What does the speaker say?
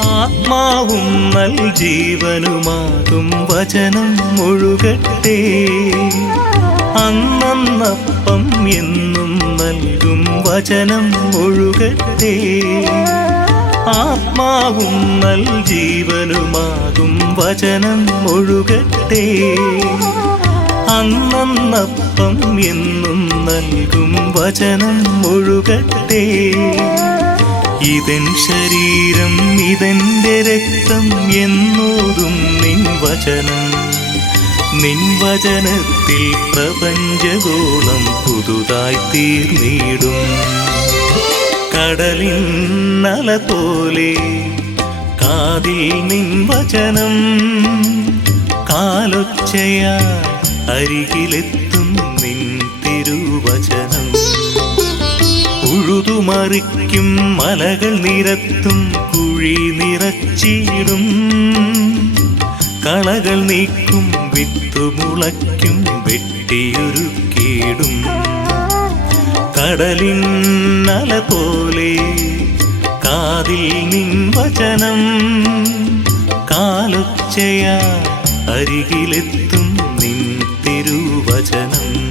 ആത്മാവും നൽ ജീവനുമാകും വചനം മുഴുകട്ടെ. അന്നന്നപ്പം എന്നും നൽകും വചനം മുഴുകട്ടെ. ആത്മാവും നൽ ജീവനുമാകും വചനം മുഴുകട്ടെ. അന്നന്നപ്പം എന്നും നൽകും വചനം മുഴുകട്ടെ. ഇതൻ ശരീരം ഇതെന്റെ രക്തം എന്നോതും നിൻ വചനം. നിൻ വചനത്തിൽ പ്രപഞ്ചഗോളം പുതുതായി തീർന്നിടും. കടലിൻ നല പോലെ കാതിൽ നിൻ വചനം. കാലൊച്ചയായി അരികിലെത്തും നിൻ തിരുവചനം. ഉഴുതുമറിക്കും മലകൾ നിരത്തും കുഴി നിറച്ചിടും. കളകൾ നീക്കും വിത്തുമുളയ്ക്കും കേടും കടലിൻ നല പോലെ കാതിൽ നിൻ വചനം കാലൊച്ചയാ അരികിലെത്തും നിൻ തിരുവചനം.